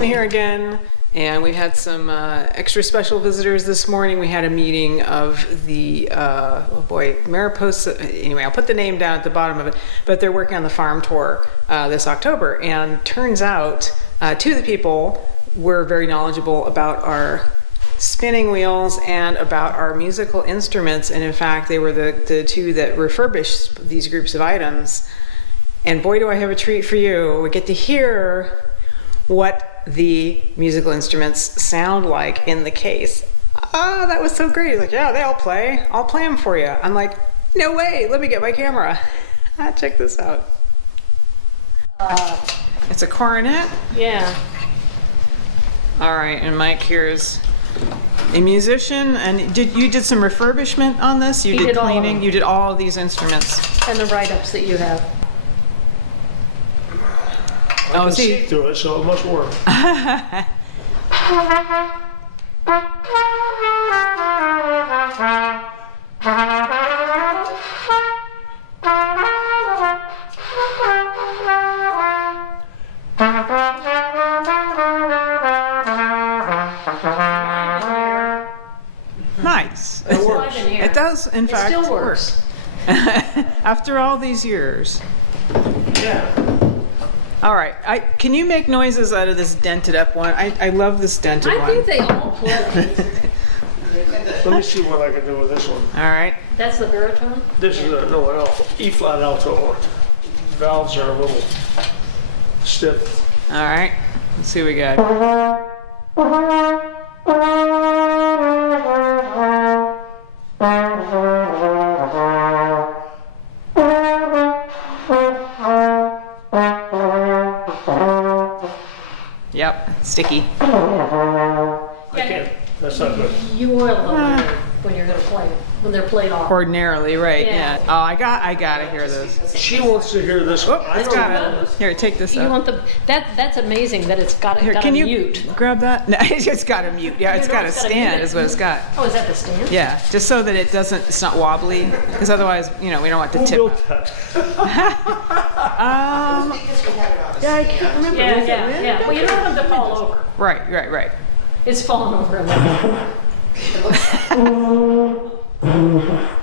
I'm here again, and we had some extra special visitors this morning. We had a meeting of the, Mariposa, anyway, I'll put the name down at the bottom of it, but they're working on the farm tour this October, and turns out two of the people were very knowledgeable about our spinning wheels and about our musical instruments, and in fact, they were the two that refurbished these groups of items. And boy, do I have a treat for you. We get to hear what the musical instruments sound like in the case. Oh, that was so great. He's like, yeah, they all play. I'll play them for you. I'm like, no way, let me get my camera. Check this out. It's a cornet. Yeah. All right, and Mike here's a musician, and you did some refurbishment on this? You did cleaning? You did all of these instruments. And the write-ups that you have. I can see through it, so it must work. Nice. It works. It does, in fact, still works. After all these years. Yeah. All right, can you make noises out of this dented up one? I love this dented one. I think they all play. Let me see what I can do with this one. All right. That's the baritone? This is an E flat alto one. Valves are a little stiff. All right, let's see what we got. Yep, sticky. I can't. That's not good. You oil them when you're going to play, when they're played off. Ordinarily, right? Yeah. Yeah. Oh, I gotta hear this. She wants to hear this one. It's got it. Here, take this You up. want the that's amazing that it's got Here, got can a you mute. grab that? No, it's got a mute. Yeah, it's got a It's got a stand, mute. is what it's got. Oh, is that the stand? Yeah, just so that it's not wobbly, because otherwise, we don't want to Who tip. built that? Yeah, I can't remember. Yeah, Was it Lynn? yeah. Well, you don't want them to fall over. Right. It's fallen over a little.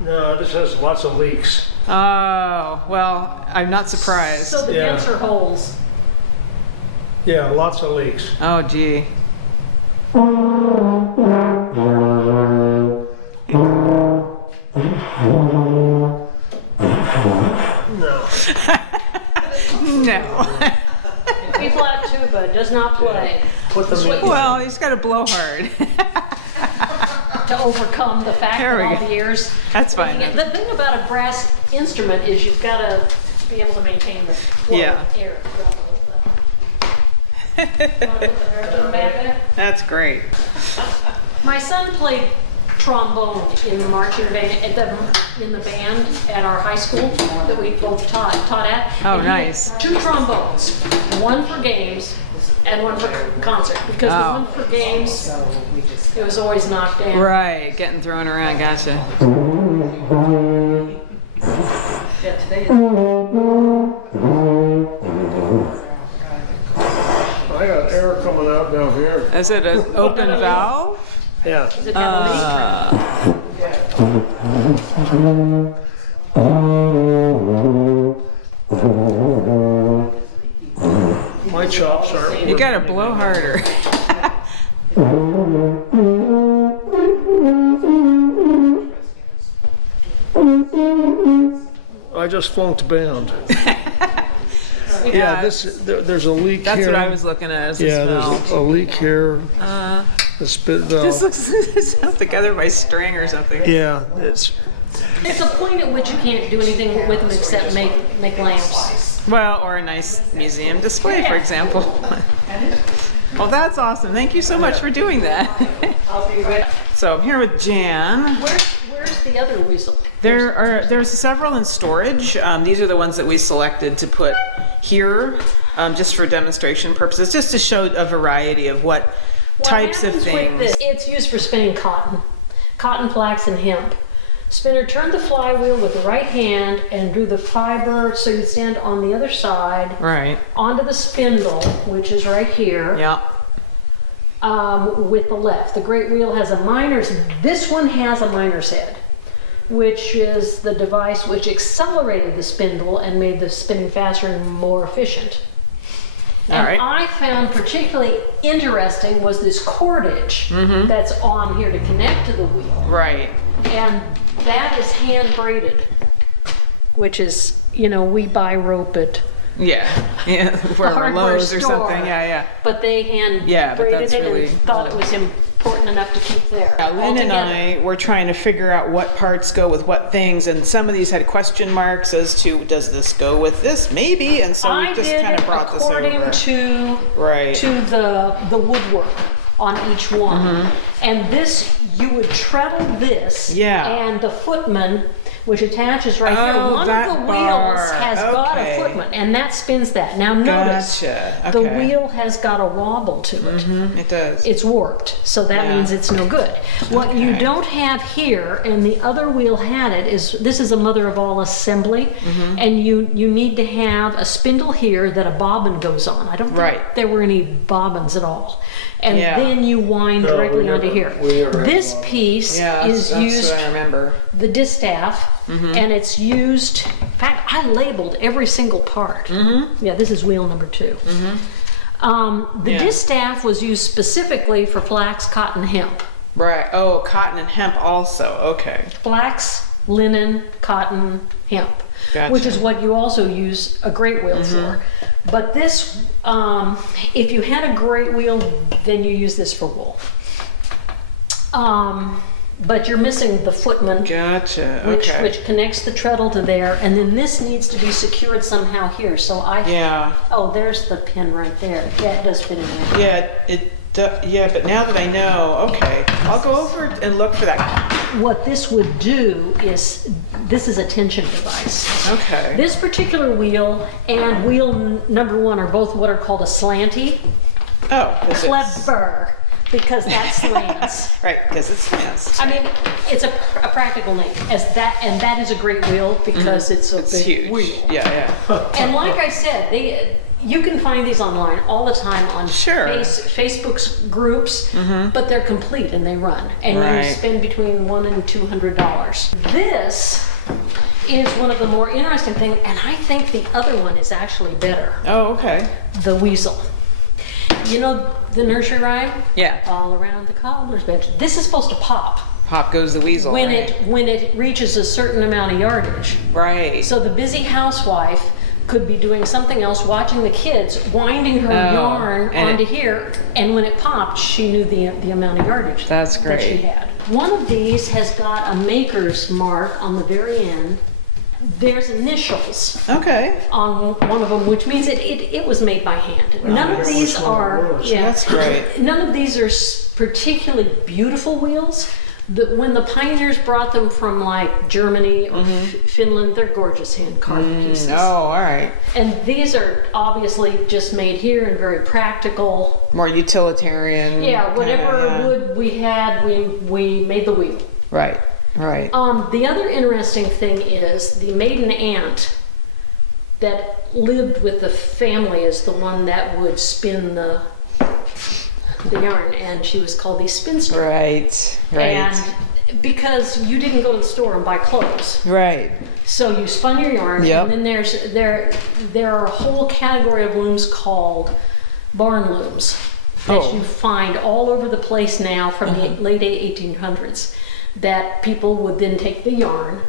No, this has lots of leaks. Oh, well, I'm not surprised. So the Yeah. vents are holes. Yeah, lots of leaks. Oh, gee. No. No. B flat tuba does not play. Put them in. Well, he's got to blow hard. To overcome the fact There that we all go. the years. That's fine. The thing about a brass instrument is you've got to be able to maintain the flow Yeah. of air throughout the whole thing. You wanna put the baritone back there? That's great. My son played trombone in the marching band in the band at our high school that we both taught at. Oh, And he had nice. 2 trombones, one for games and one for concert. Because the Oh. one for games, it was always knocked down. Right, getting thrown around, gotcha. Yeah, today I got air coming out down here. Is it an open valve? Yeah. is it have a leak? My chops aren't. You gotta blow harder. I just flunked band. Yeah, Yeah, there's a leak that's here. what I was looking at as Yeah, a smell. there's a leak here. The spit This valve. looks it's held together by string or something. Yeah, it's. There's a point at which you can't do anything with them except make lamps. Well, or a nice museum display, for example. Well, that's awesome. Thank you so much for doing that. So I'm here with Jan. Where's the other weasel? There's several in storage. These are the ones that we selected to put here, just for demonstration purposes, just to show a variety of what types of happens with things. this? It's used for spinning cotton, flax, and hemp. Spinner turned the flywheel with the right hand and drew the fiber so you stand on the other side Right. onto the spindle, which is right here. Yeah. with the left. The great wheel has a miner's, this one has a miner's head, which is the device which accelerated the spindle and made the spinning faster and more efficient. And right. I found particularly interesting was this cordage that's on here to connect to the wheel. Right. And that is hand braided, which is, you know, we buy rope at Yeah. For hardware Lowe's or store. something. Yeah. But they hand Yeah, but braided that's it really and thought it was important enough to keep there. Yeah, Lynn and I were trying to figure out what parts go with what things, and some of these had question marks as to, does this go with this? Maybe, and so we I just did kind of it brought this over. according to Right. the woodwork on each one. Mm-hmm. And this, you would treadle this, Yeah. and the footman, which attaches right Oh, here, one that of the bar. wheels has got a Okay. footman, and that spins that. Now notice, Gotcha. the Okay. wheel has got a wobble to it. It does. It's warped, so that Yeah. means it's no good. What you Okay. don't have here, and the other wheel had it, is this is a mother of all assembly, and you need to have a spindle here that a bobbin goes on. I don't think Right. there were any bobbins at all. And Yeah. then you wind No, directly we onto never- here. we never had This bobbins. piece Yeah, is that's used, what I remember. the distaff, and it's used, in fact, I labeled every single part. Yeah, this is wheel number 2. The Yeah. distaff was used specifically for flax, cotton, hemp. Right. Oh, cotton and hemp also. Okay. Flax, linen, cotton, hemp, Gotcha. which is what you also use a great wheel for. But this, if you had a great wheel, then you use this for wool. But you're missing the footman, Gotcha. which Okay. which connects the treadle to there, and then this needs to be secured somehow here. So Yeah. oh, there's the pin right there. Yeah, it does fit in there. Yeah. Yeah, but now that I know, okay, I'll go over and look for that. What this would do is, this is a tension device. Okay. This particular wheel and wheel number 1 are both what are called a slanty. Oh, 'cause it's- Clever, because that slants. Right, because it's slants. I mean, it's a practical name, as that, and that is a great wheel because it's a It's big huge. wheel. Yeah. And like I said, you can find these online all the time on Sure. Facebook's groups, but they're complete and they run, and Right. you spend between $100 and $200. This is one of the more interesting things, and I think the other one is actually better. Oh, okay. The weasel. You know the nursery rhyme? Yeah. All around the cobbler's bench. This is supposed to pop Pop goes the weasel. when right? when it reaches a certain amount of yardage. Right. So the busy housewife could be doing something else, watching the kids, winding her yarn and onto it- here, and when it popped, she knew the amount of yardage That's that she great. had. One of these has got a maker's mark on the very end. There's initials Okay. on one of them, which means it was made by hand. None of Nice. these Which one are, it was. That's great. None of these are particularly beautiful wheels. When the pioneers brought them from like Germany or Finland, they're gorgeous hand carved pieces. Oh, all right. And these are obviously just made here and very practical. More utilitarian. Yeah, whatever kinda, yeah. wood we had, we made the wheel. Right. The other interesting thing is the maiden aunt that lived with the family is the one that would spin the yarn, and she was called the spinster. Right. And because you didn't go to the store and buy clothes, Right. so you spun your yarn, Yep. and then there are a whole category of looms called barn looms that Oh. you find all over the place now from the late 1800s. That people would then take the yarn,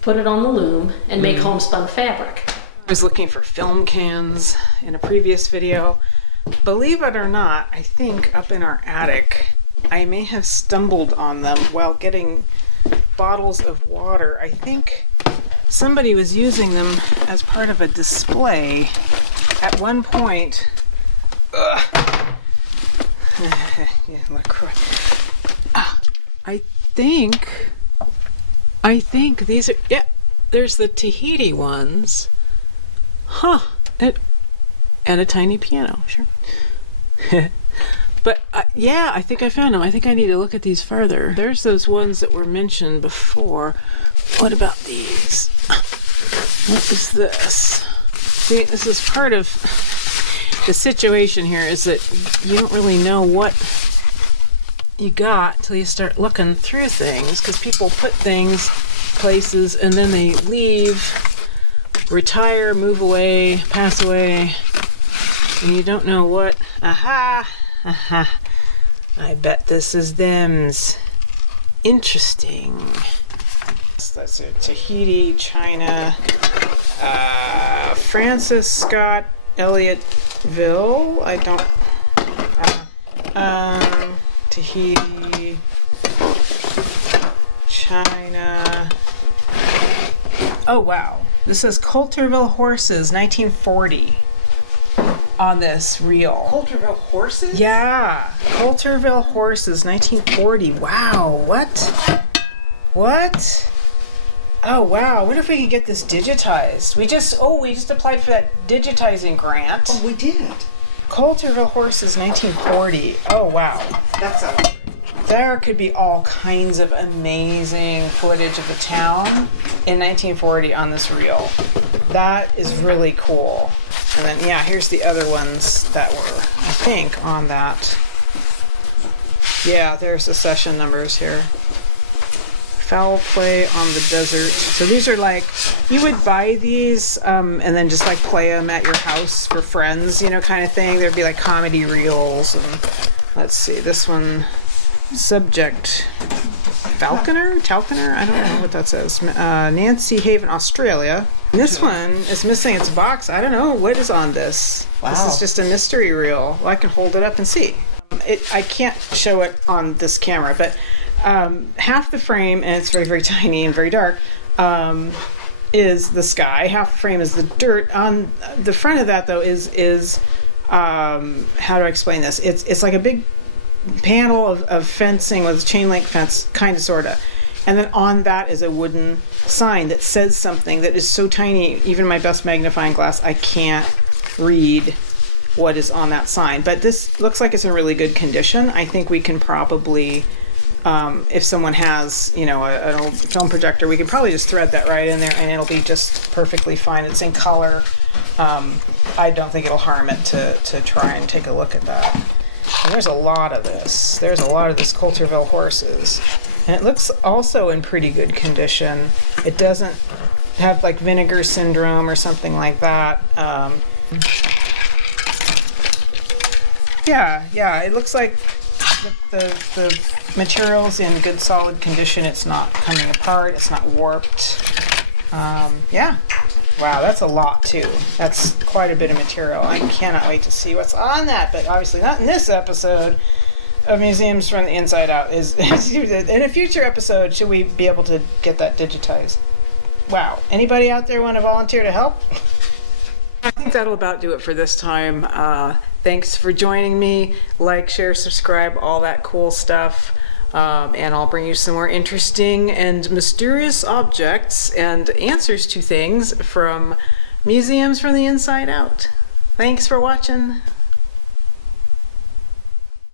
put it on the loom, and make homespun fabric. I was looking for film cans in a previous video. Believe it or not, I think up in our attic, I may have stumbled on them while getting bottles of water. I think somebody was using them as part of a display at one point. Ugh. Yeah, LaCroix. I think these are, yeah, there's the Tahiti ones. Huh. And a tiny piano, sure. But yeah, I think I found them. I think I need to look at these further. There's those ones that were mentioned before. What about these? What is this? See, this is part of the situation here is that you don't really know what you got till you start looking through things, because people put things places and then they leave, retire, move away, pass away, and you don't know what. Aha! I bet this is them's. Interesting. That's it. Tahiti, China, Francis Scott Elliotville. I don't. Tahiti, China. Oh wow! This says Coulterville horses, 1940. On this reel. Coulterville horses? Yeah, Coulterville horses, 1940. Wow, what? What? Oh wow, I wonder if we can get this digitized. We just applied for that digitizing grant. Oh, we did. Coulterville horses, 1940. Oh wow. That's a... There could be all kinds of amazing footage of the town in 1940 on this reel. That is really cool. And then, yeah, here's the other ones that were, I think, on that. Yeah, there's the session numbers here. Foul play on the desert. So these are like, you would buy these and then just like play them at your house for friends, you know, kind of thing. There'd be like comedy reels. And let's see, this one, subject Talconer, I don't know what that says. Nancy Haven, Australia. And this one is missing its box. I don't know what is on this. Wow. This is just a mystery reel. Well, I can hold it up and see. I can't show it on this camera, but half the frame, and it's very, very tiny and very dark, is the sky. Half the frame is the dirt. On the front of that, though, is how do I explain this? It's like a big panel of fencing with chain link fence, kind of, sort of. And then on that is a wooden sign that says something that is so tiny, even my best magnifying glass, I can't read what is on that sign. But this looks like it's in really good condition. I think we can probably, if someone has, you know, an old film projector, we can probably just thread that right in there and it'll be just perfectly fine. It's in color. I don't think it'll harm it to try and take a look at that. And there's a lot of this. There's a lot of this Coulterville horses. And it looks also in pretty good condition. It doesn't have like vinegar syndrome or something like that. Yeah, it looks like the material's in good solid condition. It's not coming apart, it's not warped. Yeah. Wow, that's a lot too. That's quite a bit of material. I cannot wait to see what's on that, but obviously not in this episode of Museums from the Inside Out. Is in a future episode, should we be able to get that digitized? Wow. Anybody out there want to volunteer to help? I think that'll about do it for this time. Thanks for joining me. Like, share, subscribe, all that cool stuff. And I'll bring you some more interesting and mysterious objects and answers to things from Museums from the Inside Out. Thanks for watching.